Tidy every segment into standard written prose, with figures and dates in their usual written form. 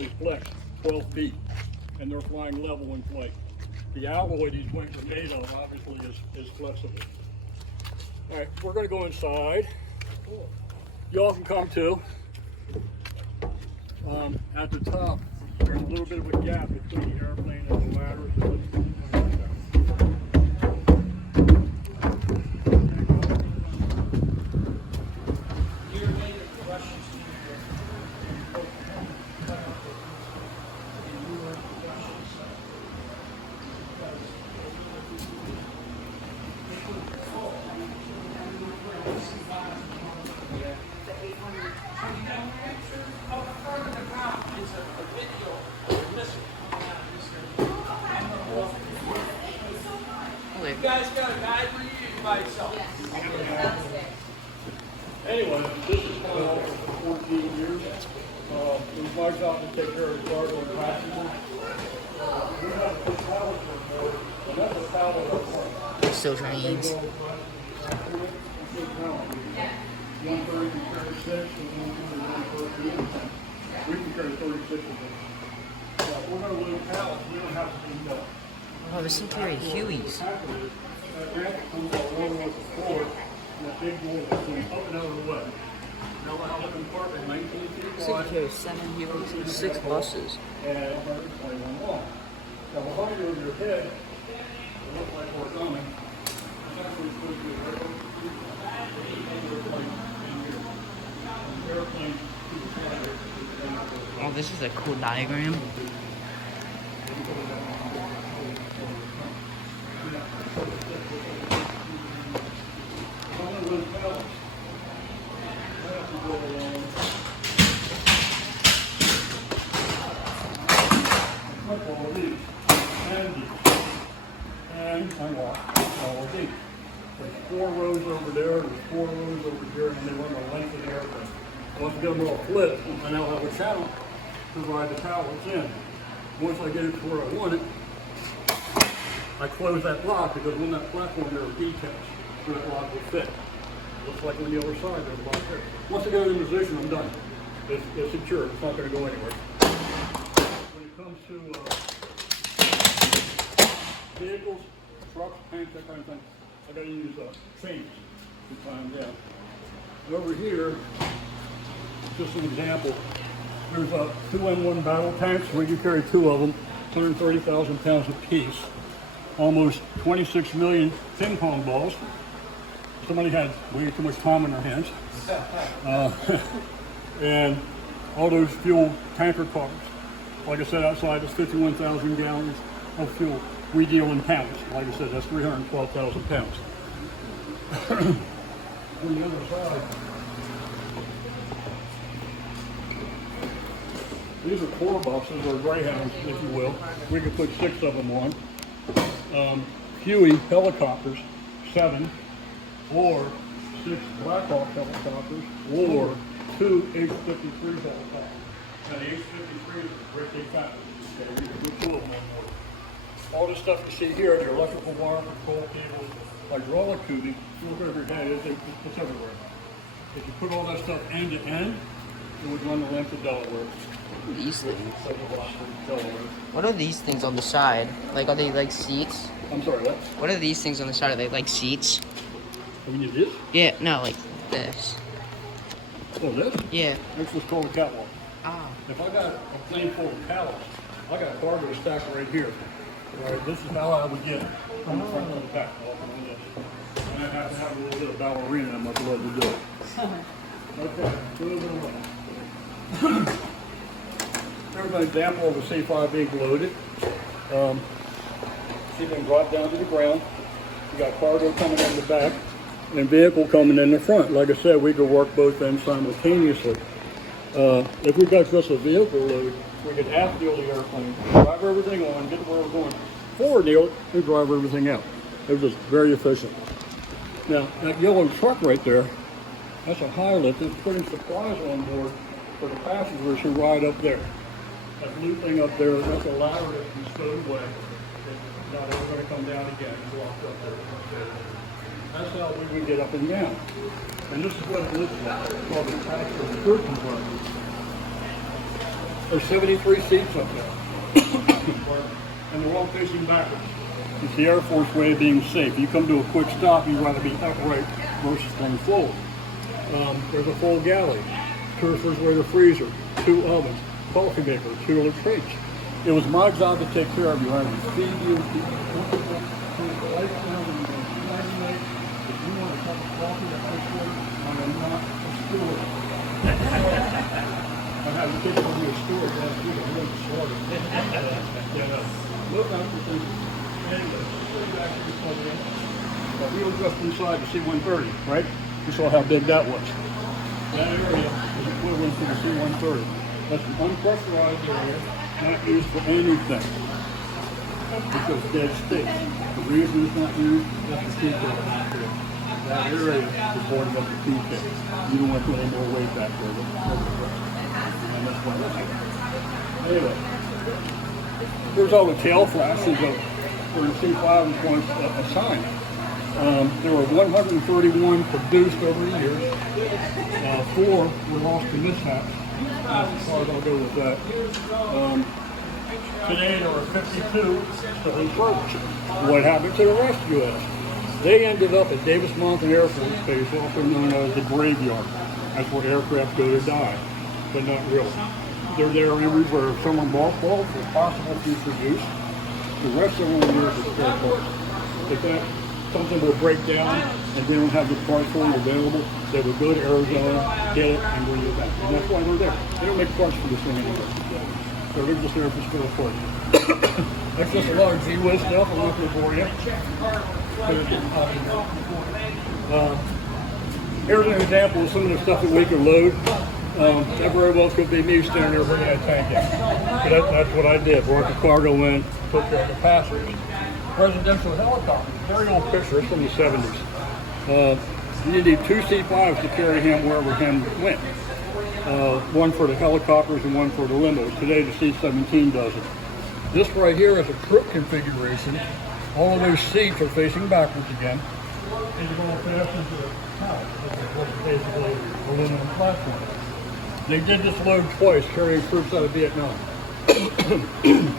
flex 12 feet, and they're flying level in flight. The alloy these wings are made of obviously is flexible. All right, we're going to go inside. Y'all can come too. At the top, there's a little bit of a gap between the airplane and the ladder. You guys got a guide for you by yourself? Anyway, this is kind of for 14 years. It was my job to take care of cargo and passengers. We have a big pallet report, and that's a pallet report. Still trying to eat. 130 can carry 6, and 130. We can carry 36 of them. We're going to lose pallets. We don't have to do that. Oh, this thing carried Hueys. That ramp comes out along with the floor, and that big boy that's going up and out of the way. Now, we're out in park at 19 feet wide. Carries 7 Hueys and 6 buses. And 121 long. Now, behind you over your head, it looks like we're coming. It's actually supposed to be right over the airplane to the side. Oh, this is a cool diagram. And unlock all of these. There's 4 rows over there, there's 4 rows over here, and they run the length of the airplane. Once I get them all flipped, I now have a channel to ride the pallets in. Once I get it to where I want it, I close that lock because when that platform there is detached, so that lock will fit. Looks like on the other side, there's a lock there. Once I get it in position, I'm done. It's secure, it's not going to go anywhere. When it comes to vehicles, trucks, tanks, that kind of thing, I got to use chains to tie them down. And over here, just an example, there's 2 M1 battle tanks. We can carry 2 of them, 130,000 pounds apiece, almost 26 million ping pong balls. Somebody had way too much time on their hands. And all those fuel tanker cars. Like I said, outside is 51,000 gallons of fuel. We deal in pounds. Like I said, that's 312,000 pounds. On the other side, these are 4 buses, or Greyhounds, if you will. We can put 6 of them on. Huey helicopters, 7, or 6 Blackhawk helicopters, or 2 H-53 helicopters. Now the H-53 is a great big family. Okay, we can put 2 of them on board. All this stuff you see here, the electrical wire, control cables, hydraulic tubing, look over your head, it's everywhere. If you put all that stuff end to end, it would run the length of Delaware. These things. Delaware. What are these things on the side? Like, are they like seats? I'm sorry, what? What are these things on the side? Are they like seats? I mean, it is? Yeah, no, like this. Oh, this? Yeah. That's what's called a catwalk. Ah. If I got a plane full of pallets, I got cargo stacked right here. Right, this is how I would get from the front to the back. Walking like this. And I have to have a little bit of ballerina in my blood to do it. Okay, moving away. There's an example of a C5 being loaded. She can drop down to the ground. You got cargo coming in the back and vehicle coming in the front. Like I said, we could work both ends simultaneously. If we've got just a vehicle load, we could half-deal the airplane, drive everything on, get to where we're going, forward-deal it, and drive everything out. It was just very efficient. Now, that yellow truck right there, that's a high lift. It's putting supplies on board for the passengers who ride up there. That blue thing up there, that's a ladder that can be stowed away. It's not ever going to come down again. It's locked up there. That's how we would get up and down. And this is what it looks like. It's called the tax or the crew compartment. There's 73 seats up there. And they're all facing backwards. It's the Air Force way of being safe. You come to a quick stop, you'd rather be upright versus going forward. There's a full galley, 2 refrigerator freezer, 2 ovens, coffee maker, 2 latrines. It was my job to take care of you. I would feed you, keep the lights down, and marinate. If you want a cup of coffee or ice water, I am not a steward. I had to take over a steward last week. I went to slaughter. Look out for things. Anyway, back to the plug in. We were just inside the C-130, right? You saw how big that was. That area is equivalent to the C-130. That's an unpressurized area, not used for anything. Because dead space. The reason it's not used, that's the PK back there. That area is boarded up the PK. You don't want to put any more weight back there. And that's why that's there. Anyway, there's all the tail flashes for the C5 was once assigned. There were 131 produced over the years. 4 were lost to mishaps. As far as I'll go with that. Today there are 52 still in service. What happened to the rest of US? They ended up at Davis Mountain Air Force Base, also known as the graveyard. That's where aircraft go to die, but not really. They're there in reserve. Some are mothballed for possible future use. The rest of them are here for spare parts. If that something will break down and they don't have the parts for them available, they will go to Arizona, get it, and bring it back. And that's why they're there. They don't make parts for this thing anymore. So they're just there for spare parts. That's just a lot of G-Wiz stuff. I'm not going to bore you. Here's an example of some of the stuff that we can load. That very well could be me standing there bringing that tank in. But that's what I did. Brought the cargo in, took care of the passengers. Presidential helicopter, very old picture, it's from the 70s. You need 2 C5s to carry him wherever him went. One for the helicopters and one for the limos. Today the C17 does it. This right here is a trip configuration. All of those seats are facing backwards again. And you're going fast into the house. This is basically aluminum platform. They did this load twice, carrying troops out of Vietnam.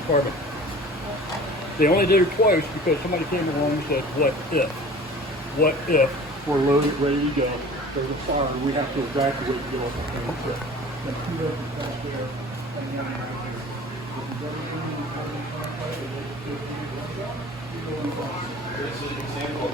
Pardon. They only did it twice because somebody came along and said, what if? What if we're loaded, ready to go, there's a fire, and we have to evacuate and get off the plane trip? Then 2 of them back there, and then right here. This is an example of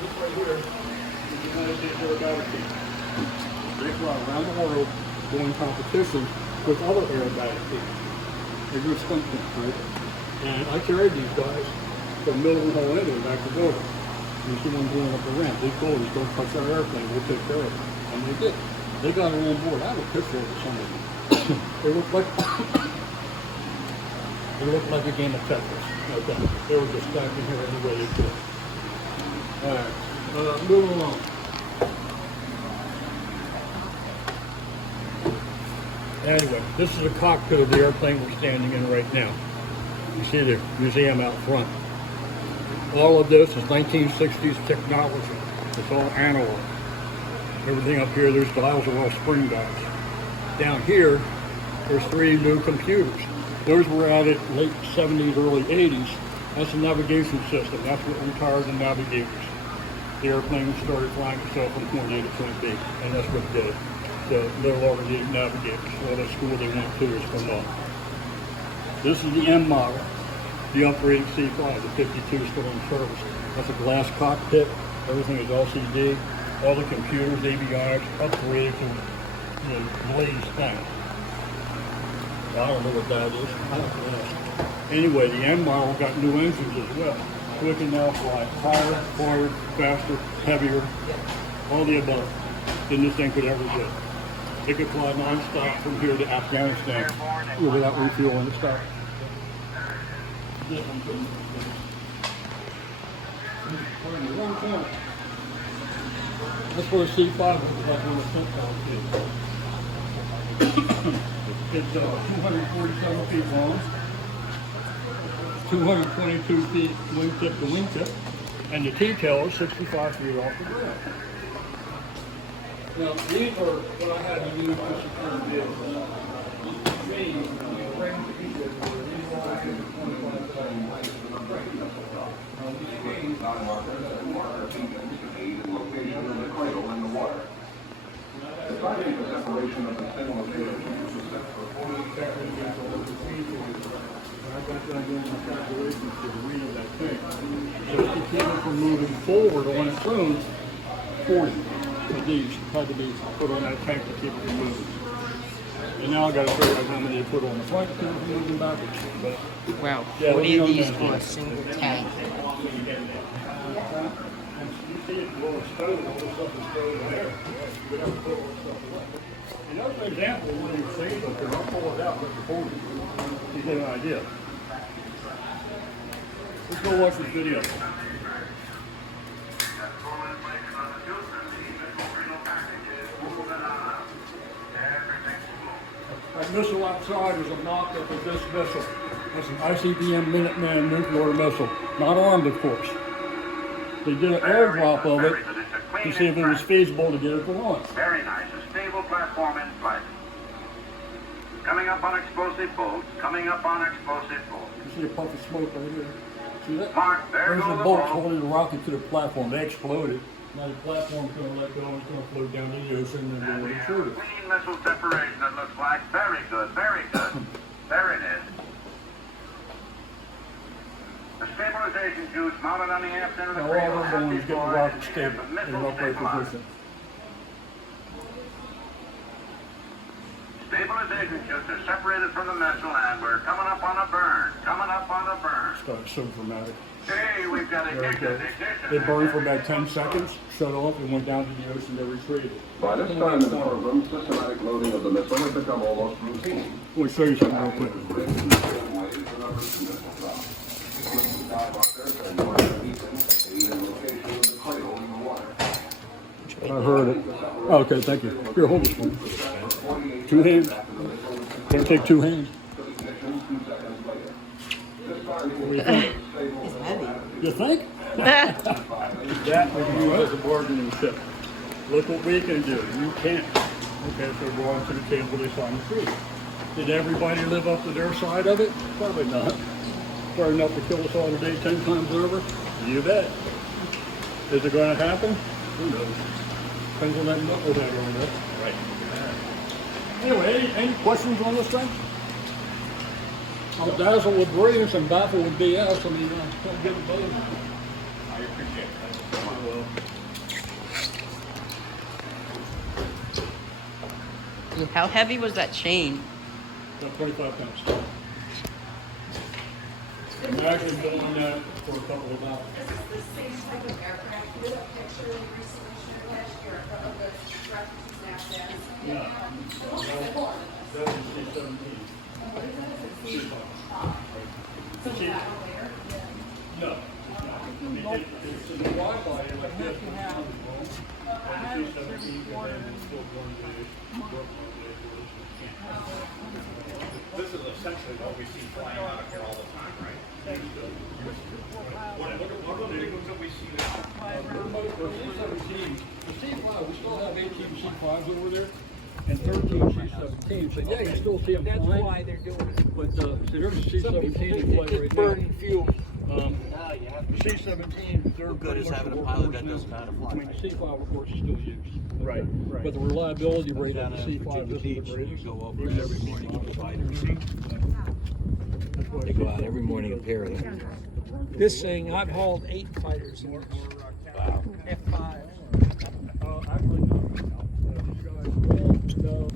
this right here is the United States aerobatic. They fly around the world doing competitions with other aerobatic teams. They do stunt things, right? And I carried these guys from Milton, Hawaii back to Boulder. You see one going up the ramp. They told us, don't touch our airplane, we'll take care of it. And they did. They got it on board. I have a picture of some of them. They looked like a game of Tetris. Okay. They were just stacking here any way they could. Alright, moving along. Anyway, this is the cockpit of the airplane we're standing in right now. You see the museum out front. All of this is 1960s technology. It's all analog. Everything up here, there's dials are all spring dials. Down here, there's 3 new computers. Those were added late 70s, early 80s. That's a navigation system. That's what retired the navigators. The airplane started flying itself from point A to point B, and that's what did it. So no longer needed navigators. Well, the school they went to is from on. This is the M model, the upgraded C5, the 52 still in service. That's a glass cockpit. Everything is LCD. All the computers, avionics, upgraded to the latest thing. I don't know what that is. I have to ask. Anyway, the M model got new engines as well. So it can now fly higher, forward, faster, heavier, all the above than this thing could ever do. It could fly non-stop from here to Afghanistan without refueling the stop. this one couldn't. We're in the wrong corner. That's where the C5 was like when the Sentinel is. It's 247 feet long, 222 feet wingtip to wingtip, and the T-tail is 65 feet off the ground. Now, these are what I had to use to secure the vehicle. These frames that he did were these are all 25,000. The timing for separation of the signal field is set for 40 seconds. I got done doing my calculations for the read of that thing. So to keep it from moving forward on its own, 40 of these had to be put on that tank to keep it from moving. And now I got to figure out how many to put on the front to keep it from moving backwards. But, Wow, yeah, 40 of let me these know, on man. a single tank. You see it blow a stove, all this stuff is stowed there. You got to put all this stuff away. Another example, when you see it up there, I'll pull it out with the phone. You get an idea. Let's go watch this video. That missile outside is a mock-up of this missile. That's an ICBM Minuteman nuclear missile. Not armed, of course. They did an airdrop of it to see if it was feasible to get it to launch. Very nice. A stable platform in flight. Coming up on explosive bolts. Coming up on explosive bolts. You see a puff of smoke right here? See that? Mark, there There's goes the the bolts bolt. holding the rocket to the platform. They exploded. Now the platform's going to let go and it's going to float down to the ocean and And then we we'll have shoot it. clean missile separation, it looks like. Very good, very good. There it is. The stabilization juice mounted on the aft end of the Now all cradle we're has doing is getting the deployed rocket and stable the in missile an upright stabilized. position. Stabilization juice are separated from the missile and we're coming up on a burn. Coming up on a burn. It's so dramatic. Hey, we've got Very ignition, good. ignition. It burned for about 10 seconds, shut off, and went down to the ocean to retrieve it. By this time in the program, systematic loading of the missile has become almost routine. Let me show you something real quick. I heard it. Oh, okay, thank you. Here, hold this one. 2 hands. Can't take 2 hands. What do you think? It's heavy. You think? That was you as a bargaining chip. Look what we can do. You can't. Okay, so go on to the table, they signed the treaty. Did everybody live up to their side of it? Probably not. Fair enough to kill us all today 10 times over? You bet. Is it going to happen? Who knows? Depends on that knucklehead over there. Right. Anyway, any questions on this thing? I'll dazzle with brilliance and baffle with BS. I mean, can't get it both. I appreciate it. I will. How heavy was that chain? About 25 pounds. Imagine doing that for a couple of hours. This is the same type of aircraft. We had a picture we recently shared last year of the reference snapshots. Yeah. That's a C17. No. It's in the Wi-Fi, it's like this. And the C17 can handle still going to This is essentially what we see flying out of here all the time, right? What are the big ones that we see now? The C5, we still have 18 C5s over there and 13 C17s. So yeah, you still see them flying. That's why they're doing it. But so there's a C17 in play right now. Burning fuel. C17, they're good is pretty much having a the pilot workhorse that now. knows how to fly. I mean, the C5 of course is still used. Right, right. But the reliability rate of Down the at C5 Virginia isn't Beach, the you greatest. go over it every morning with a fighter. That's why They go out every morning and pair them. This thing, I've hauled 8 fighters in this. Wow. F5. Actually, no. These guys all know